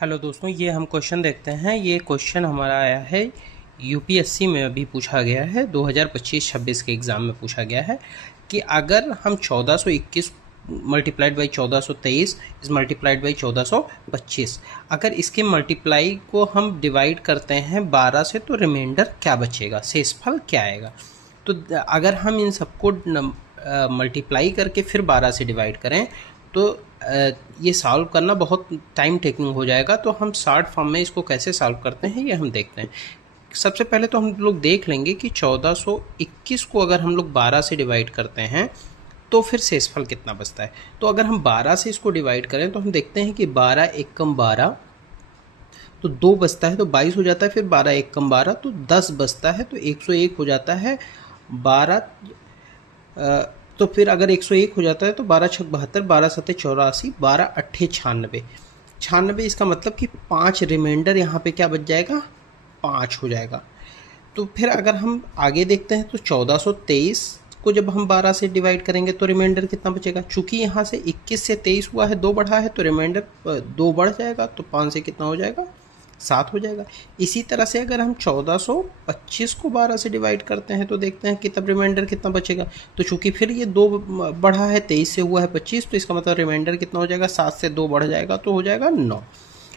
Hello दोस्तों, ये हम क्वेश्चन देखते हैं। ये क्वेश्चन हमारा आया है यूपीएससी में, अभी पूछा गया है 2025-26 के एग्ज़ाम में पूछा गया है कि अगर हम 1421 multiplied by 1423 is multiplied by 1425, अगर इसके मल्टीप्लाई को हम डिवाइड करते हैं 12 से तो रिमाइंडर क्या बचेगा, शेषफल क्या आएगा। तो अगर हम इन सबको मल्टीप्लाई करके फिर 12 से डिवाइड करें तो ये सॉल्व करना बहुत टाइम टेकिंग हो जाएगा। तो हम शॉर्ट फॉर्म में इसको कैसे सॉल्व करते हैं ये हम देखते हैं। सबसे पहले तो हम लोग देख लेंगे कि 1421 को अगर हम लोग 12 से डिवाइड करते हैं तो फिर शेषफल कितना बचता है। तो अगर हम 12 से इसको डिवाइड करें तो हम देखते हैं कि 12 एक कम 12 तो 2 बचता है तो 22 हो जाता है, फिर 12 एक कम 12 तो 10 बचता है तो 101 हो जाता है। 12 तो फिर अगर 101 हो जाता है तो 12 छक 72, 12 सत्ते 84, 12 अट्ठे 96। 96 इसका मतलब कि 5 रिमाइंडर यहाँ पे क्या बच जाएगा, 5 हो जाएगा। तो फिर अगर हम आगे देखते हैं तो 1423 को जब हम 12 से डिवाइड करेंगे तो रिमाइंडर कितना बचेगा। चूंकि यहाँ से 21 से 23 हुआ है, 2 बढ़ा है तो रिमाइंडर 2 बढ़ जाएगा, तो 5 से कितना हो जाएगा, 7 हो जाएगा। इसी तरह से अगर हम 1425 को 12 से डिवाइड करते हैं तो देखते हैं कि तब रिमाइंडर कितना बचेगा। तो चूंकि फिर ये 2 बढ़ा है, 23 से हुआ है 25, तो इसका मतलब रिमाइंडर कितना हो जाएगा, 7 से 2 बढ़ जाएगा तो हो जाएगा 9।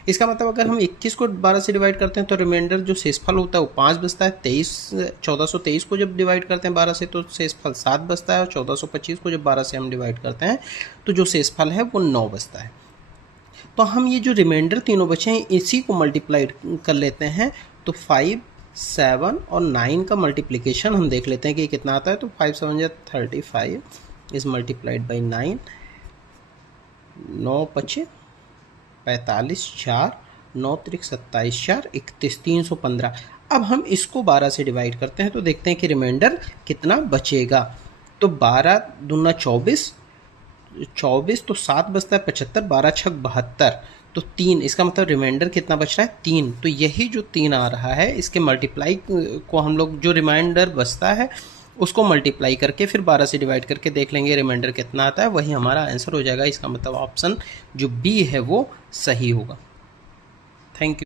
इसका मतलब अगर हम 21 को 12 से डिवाइड करते हैं तो रिमाइंडर जो शेषफल होता है वो 5 बचता है। 1423 को जब डिवाइड करते हैं 12 से तो शेषफल 7 बचता है, और 1425 को जब 12 से हम डिवाइड करते हैं तो जो शेषफल है वो 9 बचता है। तो हम ये जो रिमाइंडर तीनों बचे हैं इसी को मल्टीप्लाई कर लेते हैं। तो 5, 7 और 9 का मल्टीप्लिकेशन हम देख लेते हैं कि कितना आता है। तो 5 7 जा 35 इज मल्टीप्लाइड बाई 9, 9 पचे 45, 4 9 त्रिक 27, 4 31, 315। अब हम इसको 12 से डिवाइड करते हैं तो देखते हैं कि रिमाइंडर कितना बचेगा। तो 12 दूना 24, 24 तो 7 बचता है 75, 12 छक 72 तो 3, इसका मतलब रिमाइंडर कितना बच रहा है, 3। तो यही जो 3 आ रहा है इसके मल्टीप्लाई को हम लोग जो रिमाइंडर बचता है उसको मल्टीप्लाई करके फिर 12 से डिवाइड करके देख लेंगे रिमाइंडर कितना आता है, वही हमारा आंसर हो जाएगा। इसका मतलब ऑप्शन जो बी है वो सही होगा। Thank you.